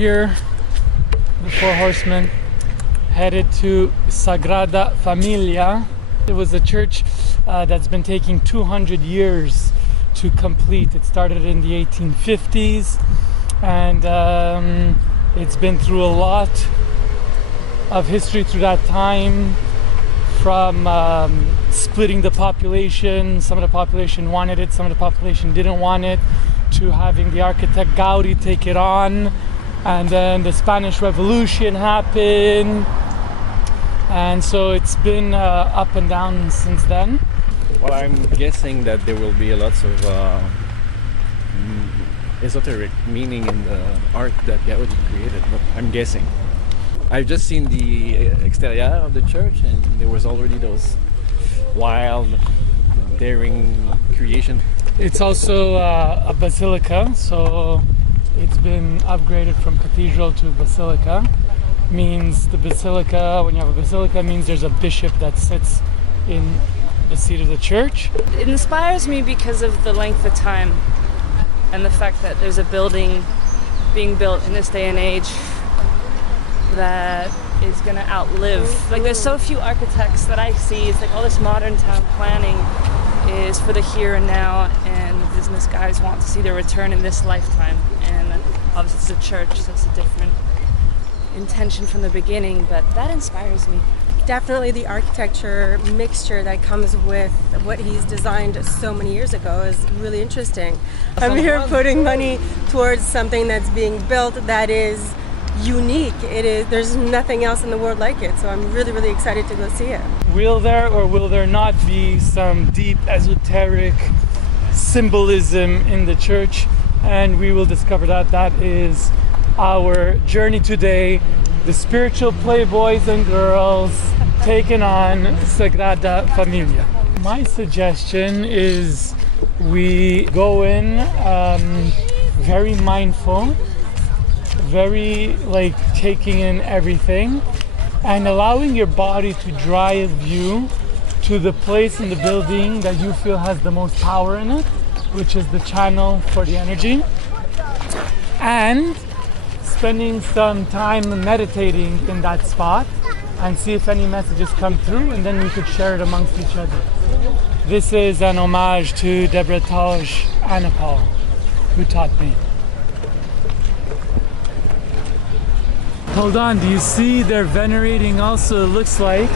here, the Four Horsemen, headed to Sagrada Familia. It was a church that's been taking 200 years to complete. It started in the 1850s, and it's been through a lot of history through that time, from splitting the population. Some of the population wanted it, some of the population didn't want it, to having the architect Gaudi take it on, and then the Spanish Revolution happened, and so it's been up and down since then. Well, I'm guessing that there will be lots of esoteric meaning in the art that Gaudi created, but I'm guessing. I've just seen the exterior of the church, and there was already those wild, daring creation. It's also a basilica, so it's been upgraded from cathedral to basilica. Means the basilica, when you have a basilica, means there's a bishop that sits in the seat of the church. It inspires me because of the length of time and the fact that there's a building being built in this day and age that is going to outlive. Like, there's so few architects that I see. It's like all this modern town planning is for the here and now, and the business guys want to see their return in this lifetime. And obviously it's a church, so it's a different intention from the beginning, but that inspires me. Definitely the architecture mixture that comes with what he's designed so many years ago is really interesting. I'm here putting money towards something that's being built that is unique. There's nothing else in the world like it, so I'm really, really excited to go see it. Will there or will there not be some deep esoteric symbolism in the church? And we will discover that. That is our journey today. The spiritual playboys and girls taking on Sagrada Familia. My suggestion is we go in very mindful, very taking in everything, and allowing your body to drive you to the place in the building that you feel has the most power in it, which is the channel for the energy, and spending some time meditating in that spot and see if any messages come through, and then we could share it amongst each other. This is an homage to Deborah Taj Anapal, who taught me. Hold on, do you see they're venerating also, it looks like,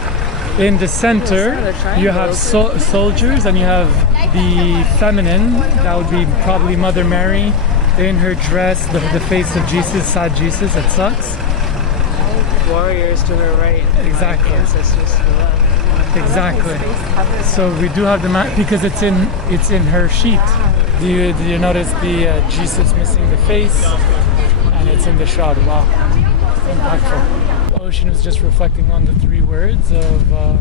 in the center, you have soldiers, and you have the feminine, that would be probably Mother Mary, in her dress, the face of Jesus, sad Jesus, it sucks. Warriors to her right. Exactly. Ancestors to the left. Exactly. So we do have the because it's in her sheet. Do you notice the Jesus missing the face, and it's in the shot? Wow, impactful. Ocean is just reflecting on the three words of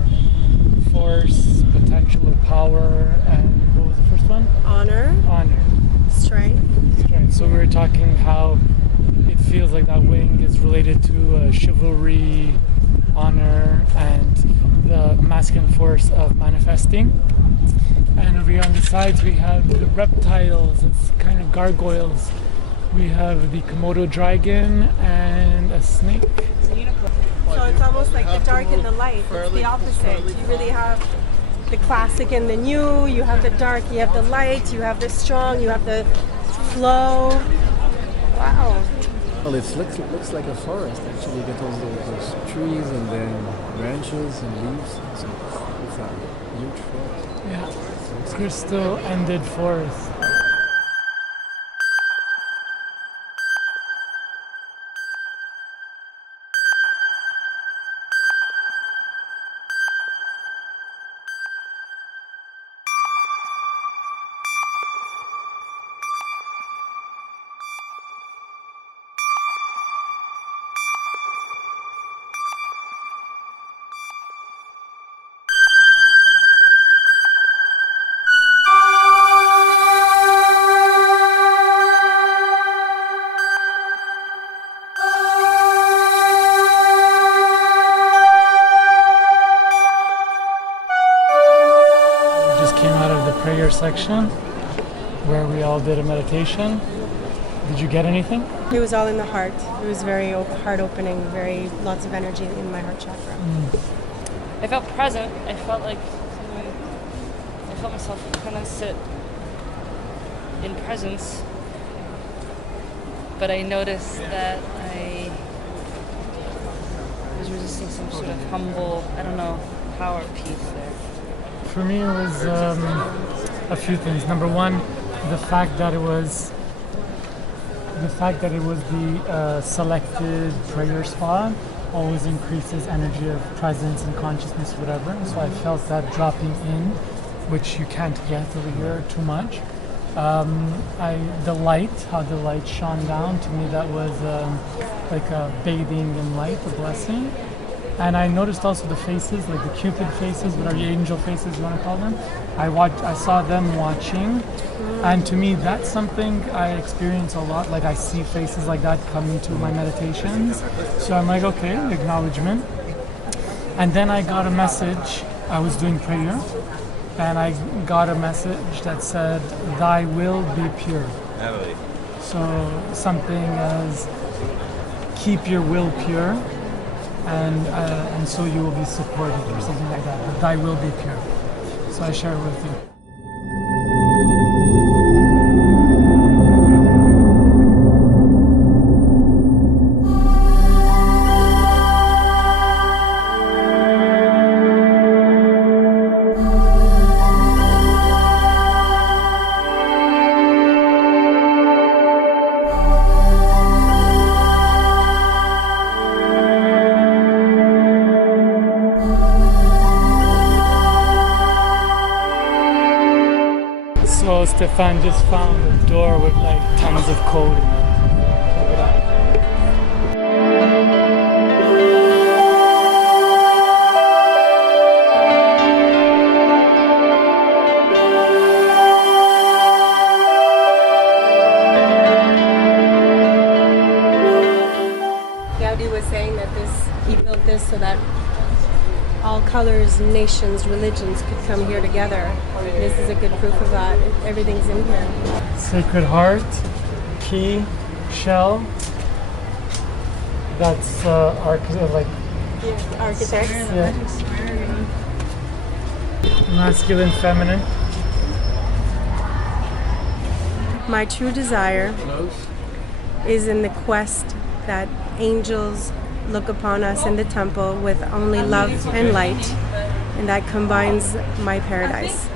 force, potential, or power, and what was the first one? Honor. Honor. Strength. So we were talking how it feels like that wing is related to chivalry, honor, and the masculine force of manifesting. And over here on the sides we have the reptiles, it's kind of gargoyles. We have the Komodo dragon and a snake. So it's almost like the dark and the light. It's the opposite. You really have the classic and the new, you have the dark, you have the light, you have the strong, you have the flow. Wow. Well, it looks like a forest actually. You get all those trees and then branches and leaves. So it's a huge forest. Yeah, crystal ended forest. Prayer section where we all did a meditation. Did you get anything? It was all in the heart. It was very heart-opening, very lots of energy in my heart chakra. I felt present. I felt like I felt myself kind of sit in presence, but I noticed that I was resisting some sort of humble, I don't know, power piece there. For me, it was a few things. Number one, the fact that it was the selected prayer spot always increases energy of presence and consciousness, whatever. So I felt that dropping in, which you can't get over here too much. The light, how the light shone down, to me that was like a bathing in light, a blessing. And I noticed also the faces, like the Cupid faces, whatever angel faces you want to call them. I saw them watching, and to me that's something I experience a lot. Like I see faces like that coming to my meditations. So I'm like, okay, acknowledgement. And then I got a message. I was doing prayer, and I got a message that said, "Thy will be pure." So something as keep your will pure. And so you will be supported or something like that. But thy will be pure. So I share it with you. So Stefan just found a door with like tons of code in it. Check it out. Gaudi was saying that he built this so that all colors, nations, religions could come here together. This is a good proof of that. Everything's in here. Sacred Heart, key, shell. That's Architects. yeah. Masculine, feminine. My true desire is in the quest that angels look upon us in the temple with only love and light, and that combines my paradise.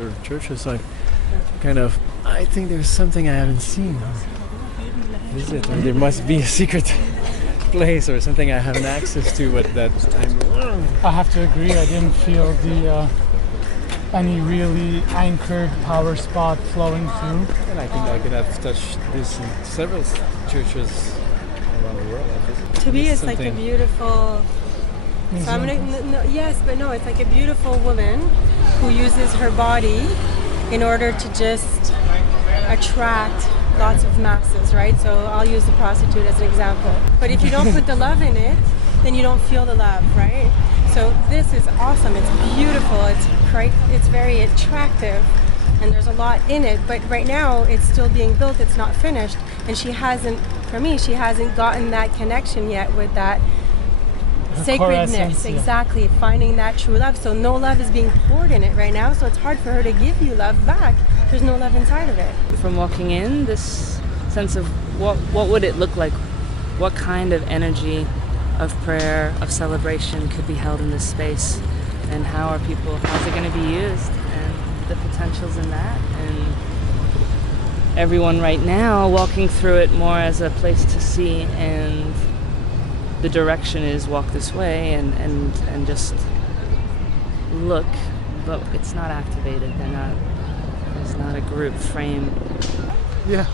other churches, I think there's something I haven't seen or visit, or there must be a secret place or something I haven't access to, but that I have to agree. I didn't feel any really anchored power spot flowing through. and I think I could have touched this in several churches around the world. To me, it's like a beautiful. So I'm gonna, yes, but no, it's like a beautiful woman who uses her body in order to just attract lots of masses, right? So I'll use the prostitute as an example. But if you don't put the love in it, then you don't feel the love, right? So this is awesome. It's beautiful. It's very attractive, and there's a lot in it. But right now, it's still being built. It's not finished, and she hasn't gotten that connection yet with that sacredness. Essence, yeah. Exactly, finding that true love. So no love is being poured in it right now. So it's hard for her to give you love back. There's no love inside of it. From walking in, this sense of what would it look like? What kind of energy of prayer, of celebration could be held in this space? And how's it going to be used? And the potentials in that. And everyone right now walking through it more as a place to see, and the direction is walk this way and just look, but it's not activated. It's not a group frame. Yeah.